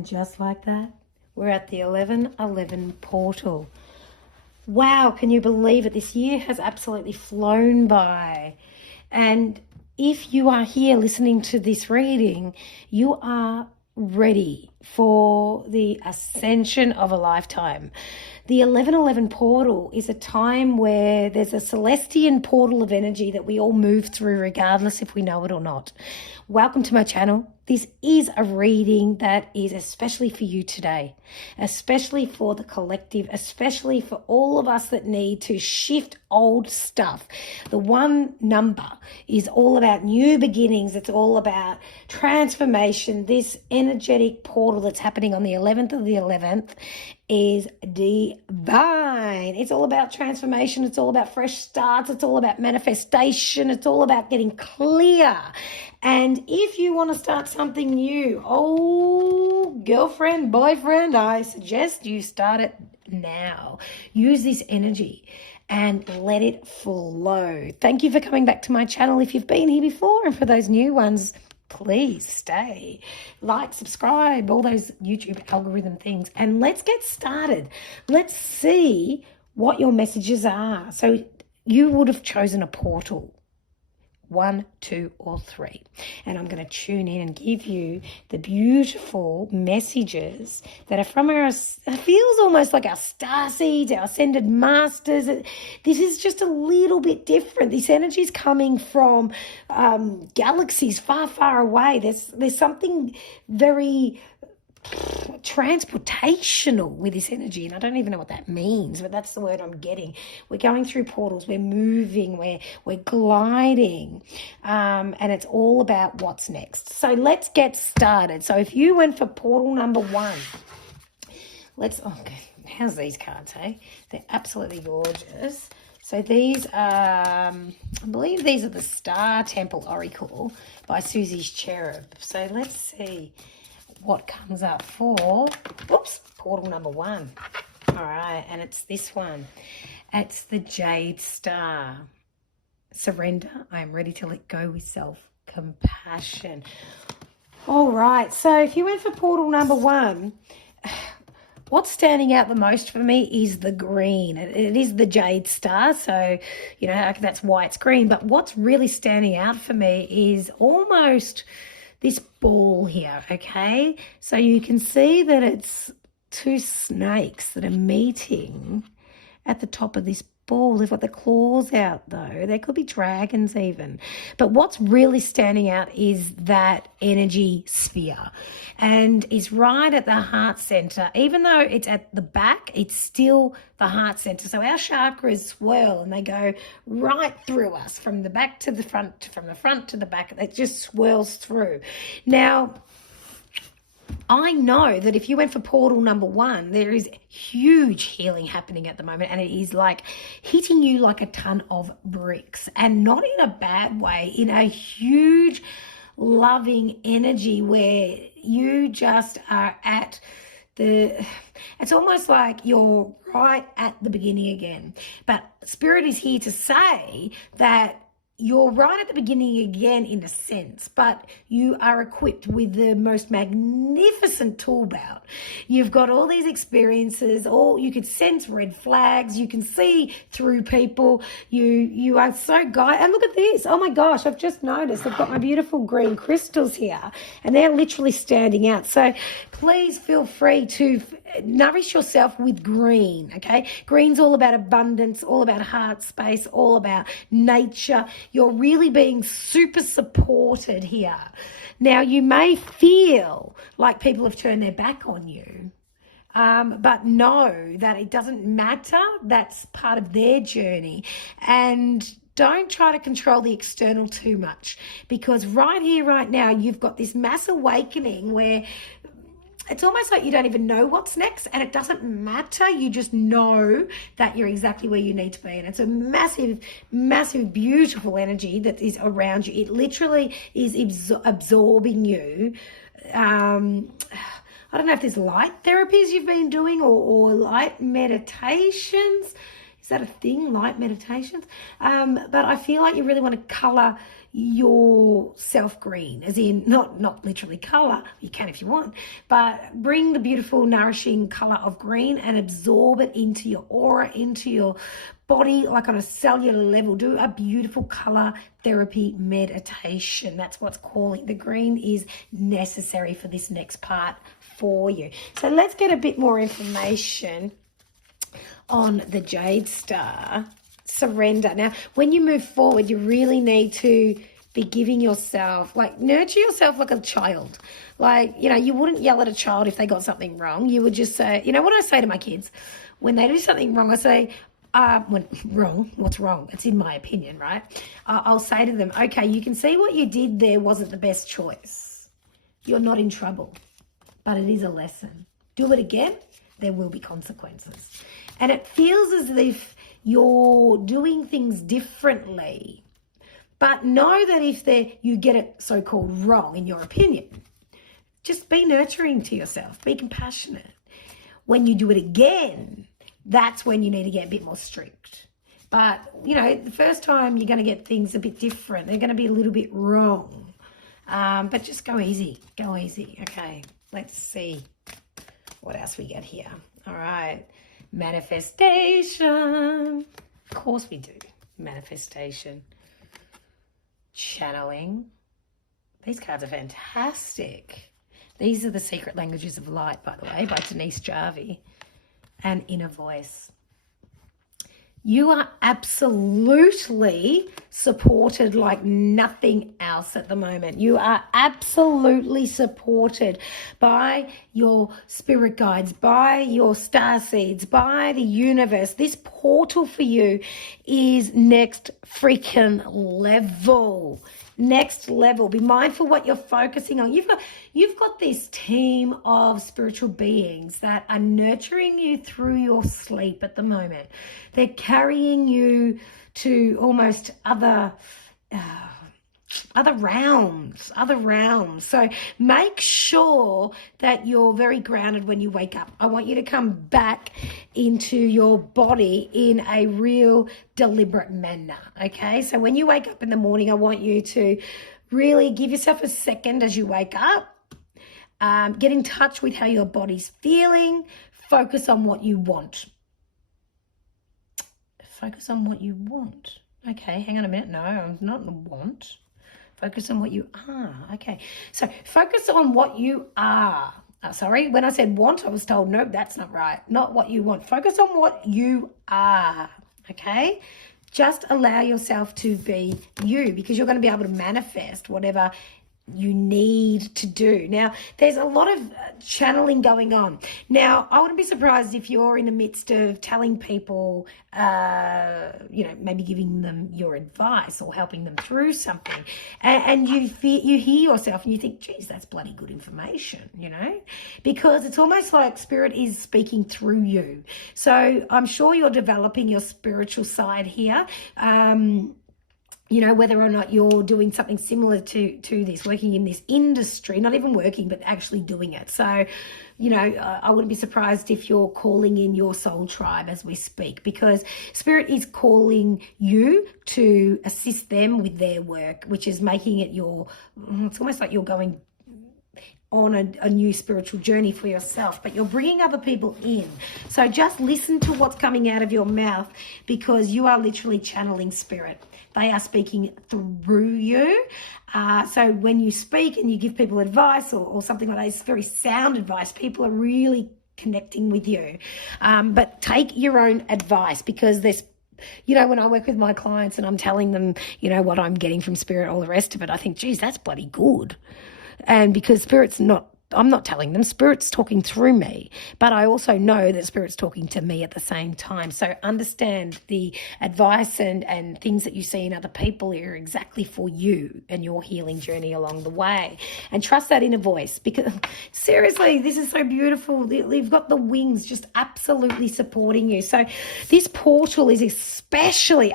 And just like that, we're at the 1111 portal. Wow, can you believe it? This year has absolutely flown by. And if you are here listening to this reading, you are ready for the ascension of a lifetime. The 1111 portal is a time where there's a celestian portal of energy that we all move through regardless if we know it or not. Welcome to my channel. This is a reading that is especially for you today, especially for the collective, especially for all of us that need to shift old stuff. The one number is all about new beginnings. It's all about transformation. This energetic portal that's happening on the 11th of the 11th is divine. It's all about transformation. It's all about fresh starts. It's all about manifestation. It's all about getting clear. And if you want to start something new, oh, girlfriend, boyfriend, I suggest you start it now. Use this energy and let it flow. Thank you for coming back to my channel if you've been here before. And for those new ones, please stay, like, subscribe, all those YouTube algorithm things. And let's get started. Let's see what your messages are. So you would have chosen a portal. 1, 2, or 3. And I'm going to tune in and give you the beautiful messages that are from our, it feels almost like our star seeds, our ascended masters. This is just a little bit different. This energy is coming from galaxies far, far away. There's something very transportational with this energy, and I don't even know what that means, but that's the word I'm getting. We're going through portals, we're moving, we're gliding, and it's all about what's next. So let's get started. So if you went for portal number 1, okay, how's these cards, hey? They're absolutely gorgeous. So these are, I believe these are the Star Temple Oracle by Susie's Cherub. So let's see what comes up for, portal number 1. All right, and it's this one. It's the Jade Star. Surrender. I am ready to let go with self-compassion. All right, so if you went for portal number 1, what's standing out the most for me is the green. It is the Jade Star, so, you know, that's why it's green. But what's really standing out for me is almost this ball here, okay? So you can see that it's 2 snakes that are meeting at the top of this ball. They've got the claws out though. They could be dragons even. But what's really standing out is that energy sphere, and is right at the heart center. Even though it's at the back, it's still the heart center. So our chakras swirl and they go right through us, from the back to the front, from the front to the back. It just swirls through. Now, I know that if you went for portal number 1, there is huge healing happening at the moment, and it is like hitting you like a ton of bricks, and not in a bad way, in a huge loving energy where you just are at it's almost like you're right at the beginning again. But Spirit is here to say that you're right at the beginning again in a sense, but you are equipped with the most magnificent tool belt. You've got all these experiences, you can sense red flags, you can see through people, you are so guided. And look at this, oh my gosh, I've just noticed I've got my beautiful green crystals here, and they're literally standing out. So please feel free to nourish yourself with green, okay? Green's all about abundance, all about heart space, all about nature. You're really being super supported here. Now, you may feel like people have turned their back on you, but know that it doesn't matter. That's part of their journey. And don't try to control the external too much, because right here, right now, you've got this mass awakening where it's almost like you don't even know what's next, and it doesn't matter. You just know that you're exactly where you need to be. And it's a massive, massive, beautiful energy that is around you. It literally is absorbing you. I don't know if there's light therapies you've been doing or light meditations. Is that a thing, light meditations? But I feel like you really want to colour yourself green, as in not literally colour, you can if you want, but bring the beautiful, nourishing colour of green and absorb it into your aura, into your body, like on a cellular level. Do a beautiful colour therapy meditation. That's what's calling. The green is necessary for this next part for you. So let's get a bit more information on the Jade Star. Surrender. Now, when you move forward, you really need to be giving yourself, like, nurture yourself like a child. Like, you know, you wouldn't yell at a child if they got something wrong. You would just say, you know what I say to my kids? When they do something wrong, I say, what's wrong? It's in my opinion, right? I'll say to them, okay, you can see what you did there wasn't the best choice. You're not in trouble, but it is a lesson. Do it again, there will be consequences. And it feels as if you're doing things differently. But know that if you get it so-called wrong, in your opinion, just be nurturing to yourself. Be compassionate. When you do it again, that's when you need to get a bit more strict. But, you know, the first time you're going to get things a bit different. They're going to be a little bit wrong. But just go easy. Go easy. Okay, let's see what else we get here. All right. Manifestation. Of course we do. Manifestation. Channeling. These cards are fantastic. These are the Secret Languages of Light, by the way, by Denise Jarvie. And Inner Voice. You are absolutely supported like nothing else at the moment. You are absolutely supported by your spirit guides, by your star seeds, by the universe. This portal for you is next freaking level. Next level. Be mindful what you're focusing on. You've got this team of spiritual beings that are nurturing you through your sleep at the moment. They're carrying you to almost other realms. So make sure that you're very grounded when you wake up. I want you to come back into your body in a real deliberate manner, okay? So when you wake up in the morning, I want you to really give yourself a second as you wake up. Get in touch with how your body's feeling. Focus on what you want. Focus on what you want. Okay, hang on a minute. No, I'm not in the want. Focus on what you are. Okay, so focus on what you are. Sorry, when I said want, I was told, no, that's not right. Not what you want. Focus on what you are, okay? Just allow yourself to be you, because you're going to be able to manifest whatever you need to do. Now, there's a lot of channeling going on. Now, I wouldn't be surprised if you're in the midst of telling people, you know, maybe giving them your advice or helping them through something, and you hear yourself and you think, geez, that's bloody good information, you know, because it's almost like spirit is speaking through you. So I'm sure you're developing your spiritual side here. You know, whether or not you're doing something similar to this, working in this industry, not even working, but actually doing it. So, you know, I wouldn't be surprised if you're calling in your soul tribe as we speak, because spirit is calling you to assist them with their work, which is making it it's almost like you're going on a new spiritual journey for yourself, but you're bringing other people in. So just listen to what's coming out of your mouth, because you are literally channeling spirit. They are speaking through you. So when you speak and you give people advice or something like that, it's very sound advice. People are really connecting with you. But take your own advice, because there's, you know, when I work with my clients and I'm telling them, you know, what I'm getting from spirit, all the rest of it, I think, geez, that's bloody good. And because I'm not telling them, spirit's talking through me, but I also know that spirit's talking to me at the same time. So understand the advice and things that you see in other people are exactly for you and your healing journey along the way. And trust that inner voice, because seriously, this is so beautiful. You've got the wings just absolutely supporting you. So this portal is especially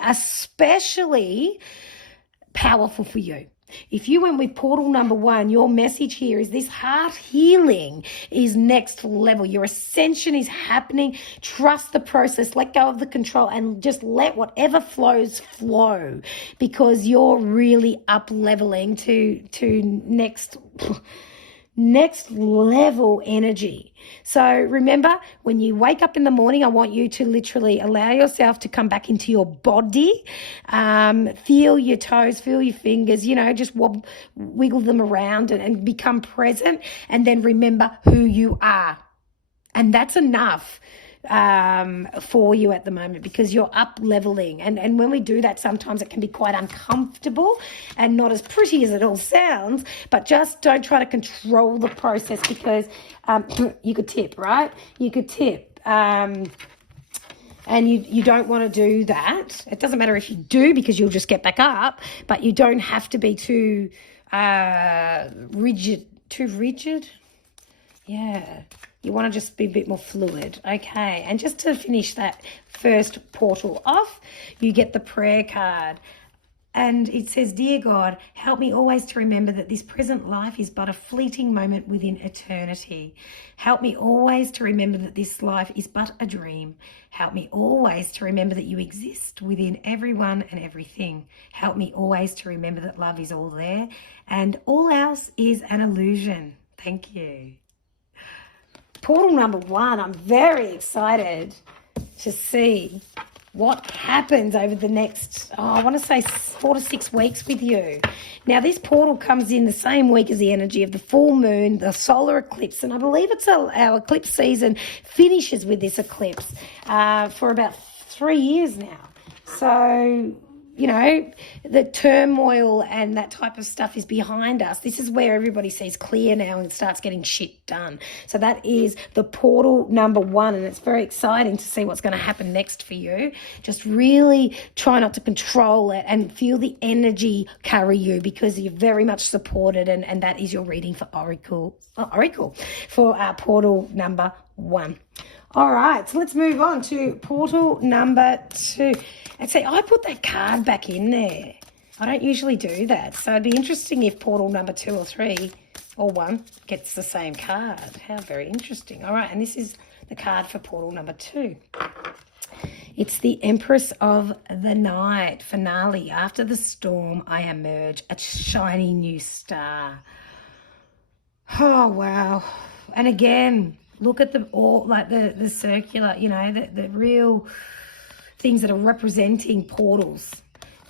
powerful for you. If you went with portal number 1, your message here is this heart healing is next level. Your ascension is happening. Trust the process. Let go of the control and just let whatever flows flow, because you're really up leveling to next level energy. So remember, when you wake up in the morning, I want you to literally allow yourself to come back into your body, feel your toes, feel your fingers, just wiggle them around and become present, and then remember who you are. And that's enough for you at the moment, because you're up leveling. And when we do that, sometimes it can be quite uncomfortable and not as pretty as it all sounds, but just don't try to control the process, because you could tip, right? You could tip. And you don't want to do that. It doesn't matter if you do, because you'll just get back up, but you don't have to be too rigid. Too rigid? Yeah. You want to just be a bit more fluid. Okay, and just to finish that first portal off, you get the prayer card. And it says, Dear God, help me always to remember that this present life is but a fleeting moment within eternity. Help me always to remember that this life is but a dream. Help me always to remember that you exist within everyone and everything. Help me always to remember that love is all there and all else is an illusion. Thank you. Portal number 1, I'm very excited to see what happens over the next, I want to say 4 to 6 weeks with you. Now, this portal comes in the same week as the energy of the full moon, the solar eclipse, and I believe it's our eclipse season finishes with this eclipse for about 3 years now. So, the turmoil and that type of stuff is behind us. This is where everybody sees clear now and starts getting shit done. So that is the portal number 1, and it's very exciting to see what's going to happen next for you. Just really try not to control it and feel the energy carry you, because you're very much supported, and that is your reading for for our portal number 1. All right, so let's move on to portal number 2. And see, I put that card back in there. I don't usually do that. So it'd be interesting if portal number 2 or 3 or 1 gets the same card. How very interesting. All right, and this is the card for portal number 2. It's the Empress of the Night finale. After the storm, I emerge, a shiny new star. Oh, wow. And again, look at the circular, the real things that are representing portals.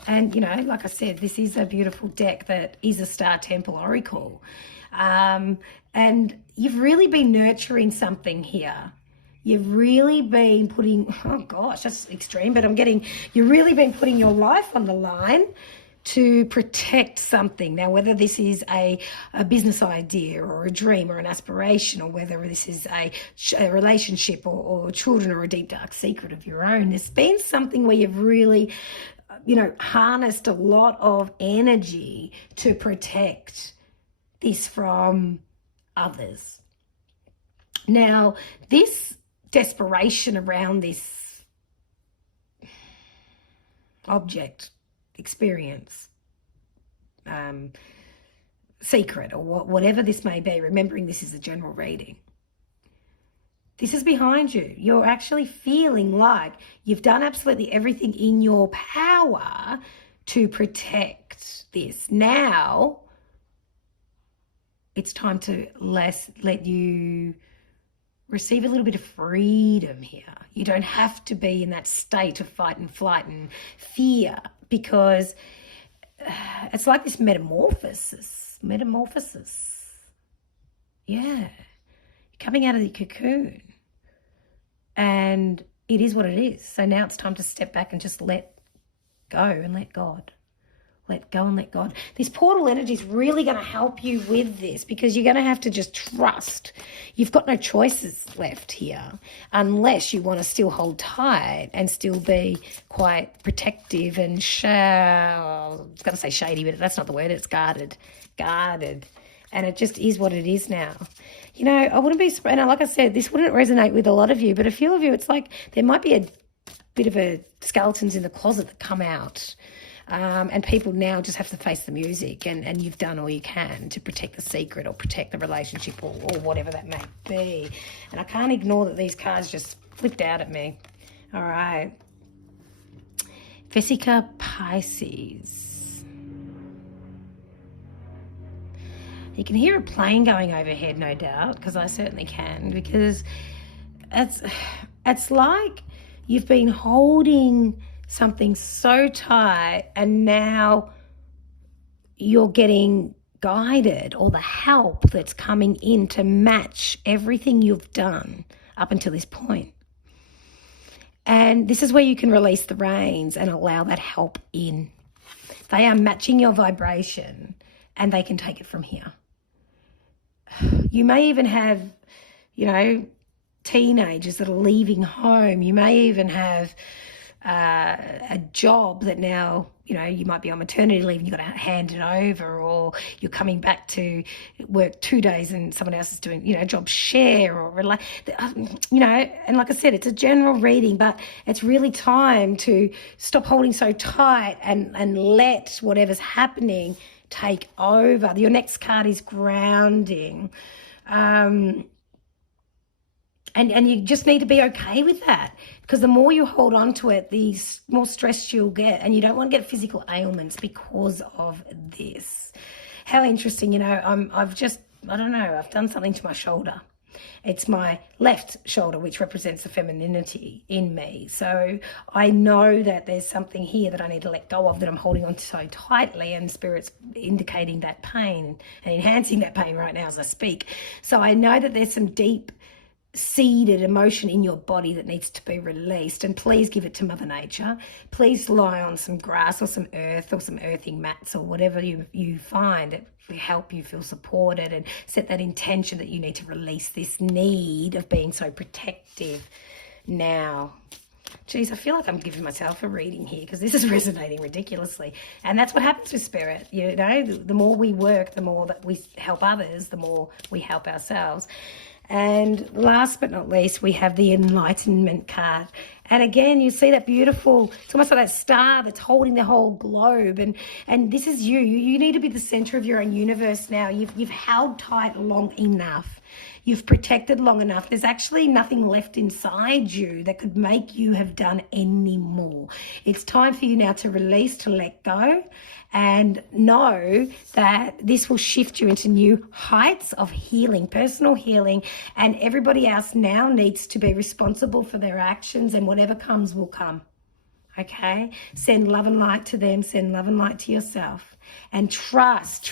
And, like I said, this is a beautiful deck that is a Star Temple Oracle. And you've really been nurturing something here. You've really been putting, oh gosh, that's extreme, but you've really been putting your life on the line to protect something. Now, whether this is a business idea or a dream or an aspiration, or whether this is a relationship or children or a deep, dark secret of your own, there's been something where you've really, harnessed a lot of energy to protect this from others. Now, this desperation around this object, experience, secret, or whatever this may be, remembering this is a general reading, this is behind you. You're actually feeling like you've done absolutely everything in your power to protect this. Now it's time to let you receive a little bit of freedom here. You don't have to be in that state of fight and flight and fear, because it's like this metamorphosis. Yeah. You're coming out of the cocoon, and it is what it is. So now it's time to step back and just let go and let God. Let go and let God. This portal energy is really going to help you with this, because you're going to have to just trust. You've got no choices left here, unless you want to still hold tight and still be quite protective and I was going to say shady, but that's not the word. It's guarded. And it just is what it is now. I wouldn't be, and like I said, this wouldn't resonate with a lot of you, but a few of you, it's like there might be a bit of a skeletons in the closet that come out. And people now just have to face the music, and you've done all you can to protect the secret or protect the relationship or whatever that may be. And I can't ignore that these cards just flipped out at me. All right. Vesica Pisces. You can hear a plane going overhead, no doubt, because I certainly can, because it's like you've been holding something so tight and now you're getting guided, or the help that's coming in to match everything you've done up until this point. And this is where you can release the reins and allow that help in. They are matching your vibration and they can take it from here. You may even have, teenagers that are leaving home. You may even have a job that now, you might be on maternity leave and you've got to hand it over, or you're coming back to work 2 days and someone else is doing, job share or, and like I said, it's a general reading, but it's really time to stop holding so tight and let whatever's happening take over. Your next card is grounding. And you just need to be okay with that, because the more you hold on to it, the more stressed you'll get, and you don't want to get physical ailments because of this. How interesting, I've done something to my shoulder. It's my left shoulder, which represents the femininity in me. So I know that there's something here that I need to let go of, that I'm holding on to so tightly, and Spirit's indicating that pain and enhancing that pain right now as I speak. So I know that there's some deep seeded emotion in your body that needs to be released, and please give it to Mother Nature. Please lie on some grass or some earth or some earthing mats or whatever you find that will help you feel supported, and set that intention that you need to release this need of being so protective now. Geez, I feel like I'm giving myself a reading here, because this is resonating ridiculously. And that's what happens with Spirit. The more we work, the more that we help others, the more we help ourselves. And last but not least, we have the Enlightenment card. And again, you see that beautiful, it's almost like that star that's holding the whole globe. And this is you. You need to be the center of your own universe now. You've held tight long enough. You've protected long enough. There's actually nothing left inside you that could make you have done any more. It's time for you now to release, to let go, and know that this will shift you into new heights of healing, personal healing, and everybody else now needs to be responsible for their actions, and whatever comes will come. Okay? Send love and light to them, send love and light to yourself, and trust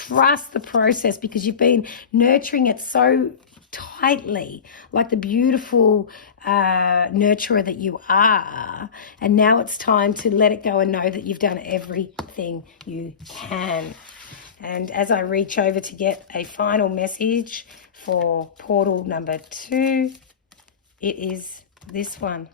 the process, because you've been nurturing it so tightly, like the beautiful nurturer that you are. And now it's time to let it go and know that you've done everything you can. And as I reach over to get a final message for portal number 2, it is this one.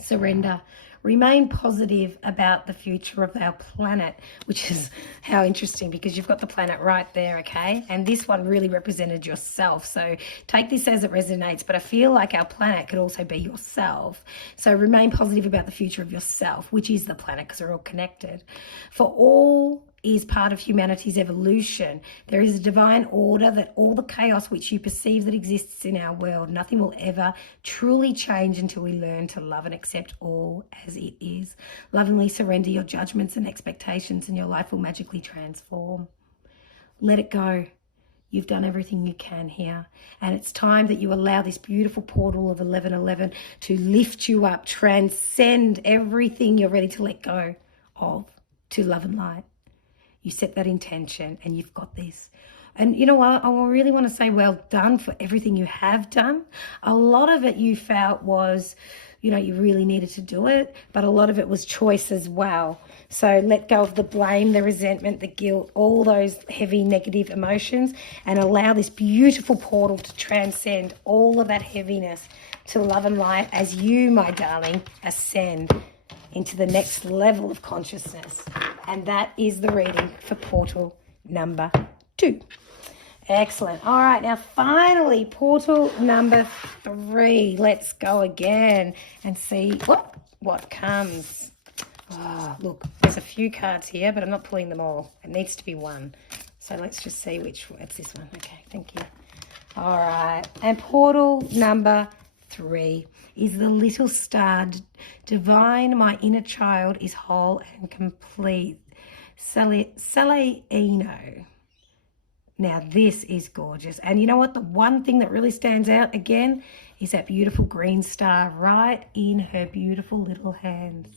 Surrender. Remain positive about the future of our planet, which is how interesting, because you've got the planet right there, okay? And this one really represented yourself. So take this as it resonates, but I feel like our planet could also be yourself. So remain positive about the future of yourself, which is the planet, because we're all connected. For all is part of humanity's evolution. There is a divine order that all the chaos which you perceive that exists in our world, nothing will ever truly change until we learn to love and accept all as it is. Lovingly surrender your judgments and expectations, and your life will magically transform. Let it go. You've done everything you can here. And it's time that you allow this beautiful portal of 1111 to lift you up, transcend everything you're ready to let go of, to love and light. You set that intention and you've got this. And you know what? I really want to say well done for everything you have done. A lot of it you felt was, you really needed to do it, but a lot of it was choice as well. So let go of the blame, the resentment, the guilt, all those heavy negative emotions, and allow this beautiful portal to transcend all of that heaviness to love and light as you, my darling, ascend into the next level of consciousness. And that is the reading for portal number 2. Excellent. All right, now finally, portal number 3. Let's go again and see what comes. Oh, look, there's a few cards here, but I'm not pulling them all. It needs to be one. So let's just see which one. It's this one. Okay, thank you. All right. And portal number 3 is the little star. Divine, my inner child is whole and complete. Celeino. Now, this is gorgeous. And you know what? The one thing that really stands out again is that beautiful green star right in her beautiful little hands.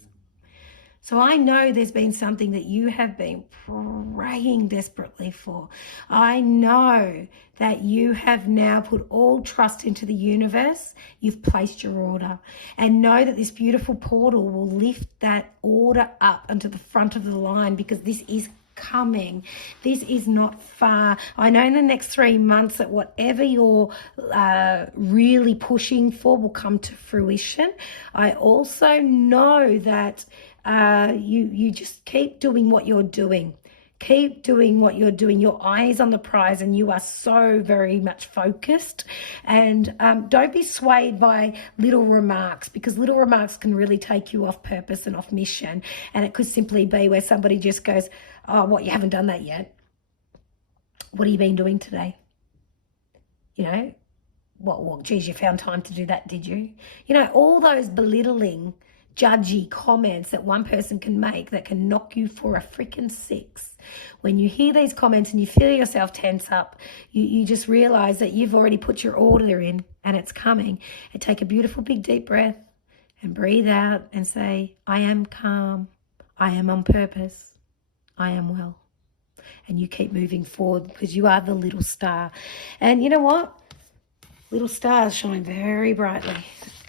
So I know there's been something that you have been praying desperately for. I know that you have now put all trust into the universe. You've placed your order. And know that this beautiful portal will lift that order up onto the front of the line, because this is coming. This is not far. I know in the next 3 months that whatever you're really pushing for will come to fruition. I also know that you just keep doing what you're doing. Keep doing what you're doing. Your eye is on the prize and you are so very much focused. And don't be swayed by little remarks, because little remarks can really take you off purpose and off mission. And it could simply be where somebody just goes, oh, what, you haven't done that yet? What have you been doing today? You know, well, geez, you found time to do that, did you? You know, all those belittling, judgy comments that one person can make that can knock you for a freaking 6. When you hear these comments and you feel yourself tense up, you just realize that you've already put your order in and it's coming. And take a beautiful big deep breath and breathe out and say, I am calm. I am on purpose. I am well. And you keep moving forward, because you are the little star. And you know what? Little stars shine very brightly.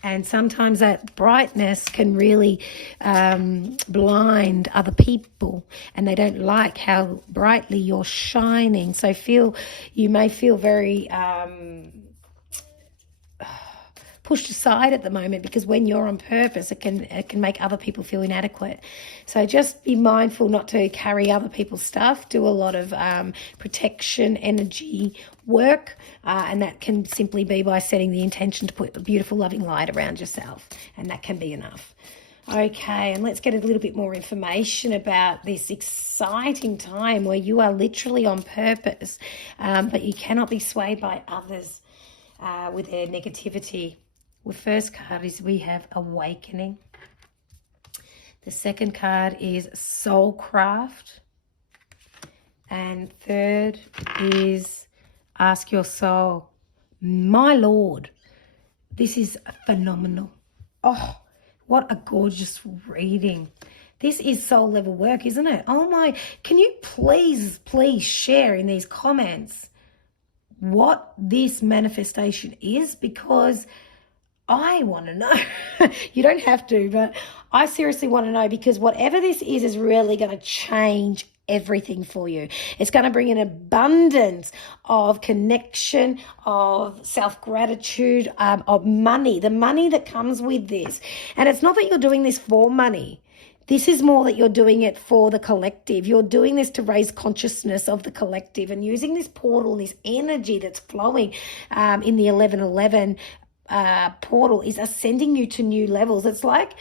And sometimes that brightness can really blind other people, and they don't like how brightly you're shining. So you may feel very pushed aside at the moment, because when you're on purpose, it can make other people feel inadequate. So just be mindful not to carry other people's stuff. Do a lot of protection energy work, and that can simply be by setting the intention to put a beautiful loving light around yourself, and that can be enough. Okay, and let's get a little bit more information about this exciting time where you are literally on purpose, but you cannot be swayed by others with their negativity. The first card is we have Awakening. The second card is Soulcraft. And third is Ask Your Soul. My Lord, this is phenomenal. Oh, what a gorgeous reading. This is soul level work, isn't it? Oh my, can you please share in these comments what this manifestation is? Because I want to know. You don't have to, but I seriously want to know, because whatever this is really going to change everything for you. It's going to bring an abundance of connection, of self-gratitude, of money, the money that comes with this. And it's not that you're doing this for money. This is more that you're doing it for the collective. You're doing this to raise consciousness of the collective, and using this portal, this energy that's flowing in the 1111 portal is ascending you to new levels. It's like,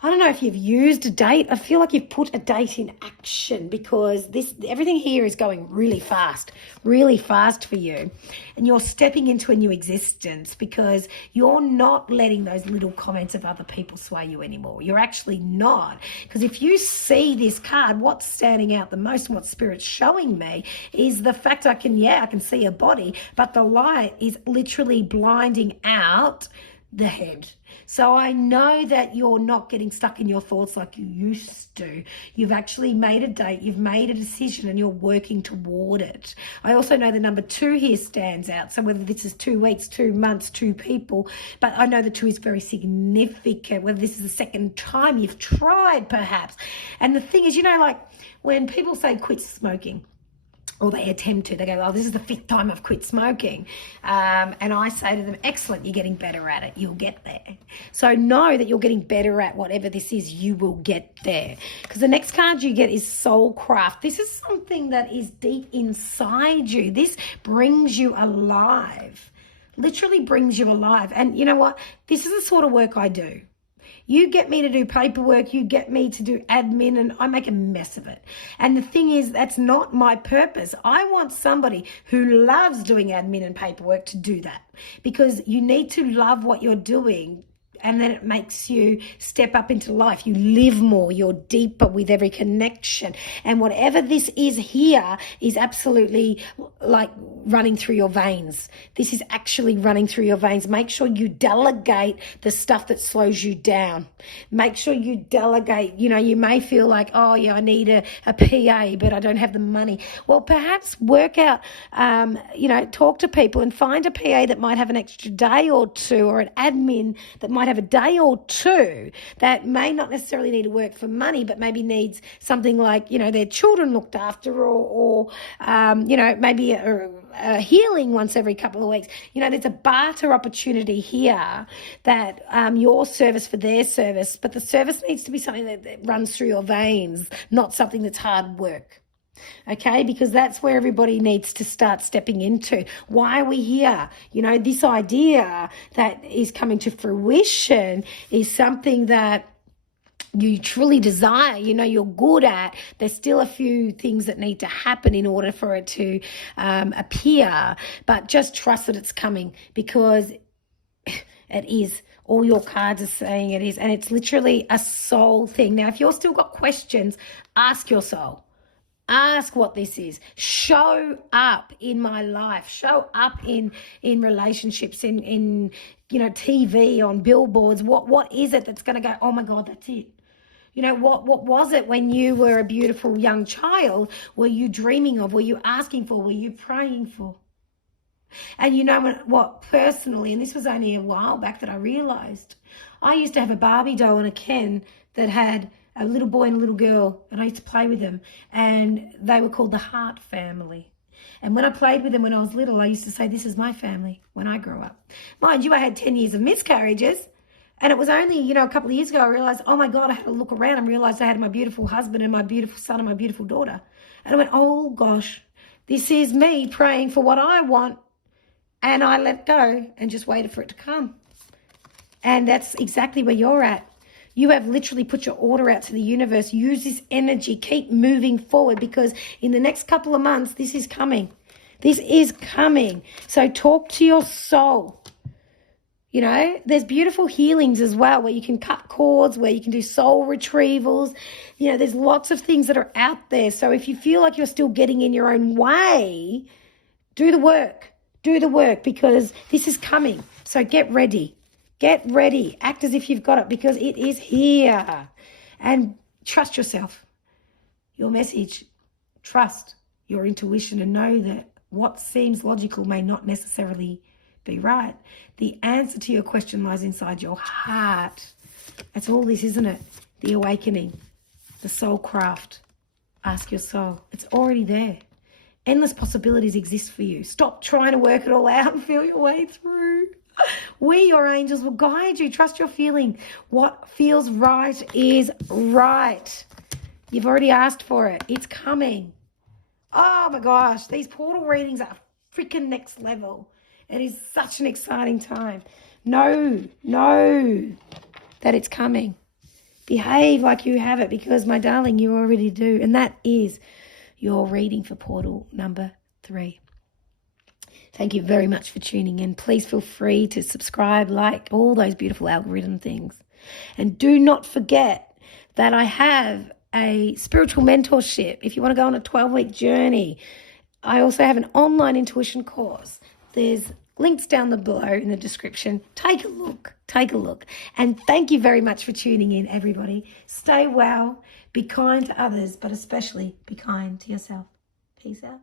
I don't know if you've used a date. I feel like you've put a date in action, because everything here is going really fast for you. And you're stepping into a new existence, because you're not letting those little comments of other people sway you anymore. You're actually not. Because if you see this card, what's standing out the most and what Spirit's showing me is the fact I can see a body, but the light is literally blinding out the head. So I know that you're not getting stuck in your thoughts like you used to. You've actually made a date, you've made a decision, and you're working toward it. I also know the number 2 here stands out. So whether this is 2 weeks, 2 months, 2 people, but I know the 2 is very significant. Whether this is the second time you've tried, perhaps. And the thing is, you know, like when people say quit smoking, or they attempt to, they go, oh, this is the 5th time I've quit smoking. And I say to them, excellent, you're getting better at it. You'll get there. So know that you're getting better at whatever this is, you will get there. Because the next card you get is Soulcraft. This is something that is deep inside you. This brings you alive. Literally brings you alive. And you know what? This is the sort of work I do. You get me to do paperwork, you get me to do admin, and I make a mess of it. And the thing is, that's not my purpose. I want somebody who loves doing admin and paperwork to do that, because you need to love what you're doing. And then it makes you step up into life. You live more. You're deeper with every connection. And whatever this is here is absolutely like running through your veins. This is actually running through your veins. Make sure you delegate the stuff that slows you down. Make sure you delegate. You know, you may feel like, oh, yeah, I need a PA, but I don't have the money. Well, perhaps work out, talk to people and find a PA that might have an extra day or two, or an admin that might have a day or two that may not necessarily need to work for money, but maybe needs something like, their children looked after, or maybe a healing once every couple of weeks. There's a barter opportunity here that your service for their service, but the service needs to be something that runs through your veins, not something that's hard work. Okay, because that's where everybody needs to start stepping into. Why are we here? This idea that is coming to fruition is something that you truly desire, you're good at. There's still a few things that need to happen in order for it to appear, but just trust that it's coming, because it is. All your cards are saying it is, and it's literally a soul thing. Now, if you've still got questions, ask your soul. Ask what this is. Show up in my life. Show up in relationships, in TV, on billboards. What is it that's going to go, oh my God, that's it? What was it when you were a beautiful young child? Were you dreaming of? Were you asking for? Were you praying for? And what personally, and this was only a while back that I realized, I used to have a Barbie doll and a Ken that had a little boy and a little girl, and I used to play with them, and they were called the Heart family. And when I played with them when I was little, I used to say, this is my family when I grow up. Mind you, I had 10 years of miscarriages, and it was only, a couple of years ago I realized, oh my God, I had to look around and realized I had my beautiful husband and my beautiful son and my beautiful daughter. And I went, oh gosh, this is me praying for what I want, and I let go and just waited for it to come. And that's exactly where you're at. You have literally put your order out to the universe. Use this energy. Keep moving forward, because in the next couple of months, this is coming. This is coming. So talk to your soul. There's beautiful healings as well, where you can cut cords, where you can do soul retrievals. There's lots of things that are out there. So if you feel like you're still getting in your own way, do the work. Do the work, because this is coming. So get ready. Get ready. Act as if you've got it, because it is here. And trust yourself. Your message. Trust your intuition, and know that what seems logical may not necessarily be right. The answer to your question lies inside your heart. That's all this, isn't it? The awakening. The soul craft. Ask your soul. It's already there. Endless possibilities exist for you. Stop trying to work it all out and feel your way through. We, your angels, will guide you. Trust your feeling. What feels right is right. You've already asked for it. It's coming. Oh my gosh, these portal readings are freaking next level. It is such an exciting time. Know that it's coming. Behave like you have it, because, my darling, you already do. And that is your reading for portal number 3. Thank you very much for tuning in. Please feel free to subscribe, like, all those beautiful algorithm things. And do not forget that I have a spiritual mentorship. If you want to go on a 12-week journey, I also have an online intuition course. There's links down below in the description. Take a look. And thank you very much for tuning in, everybody. Stay well, be kind to others, but especially be kind to yourself. Peace out.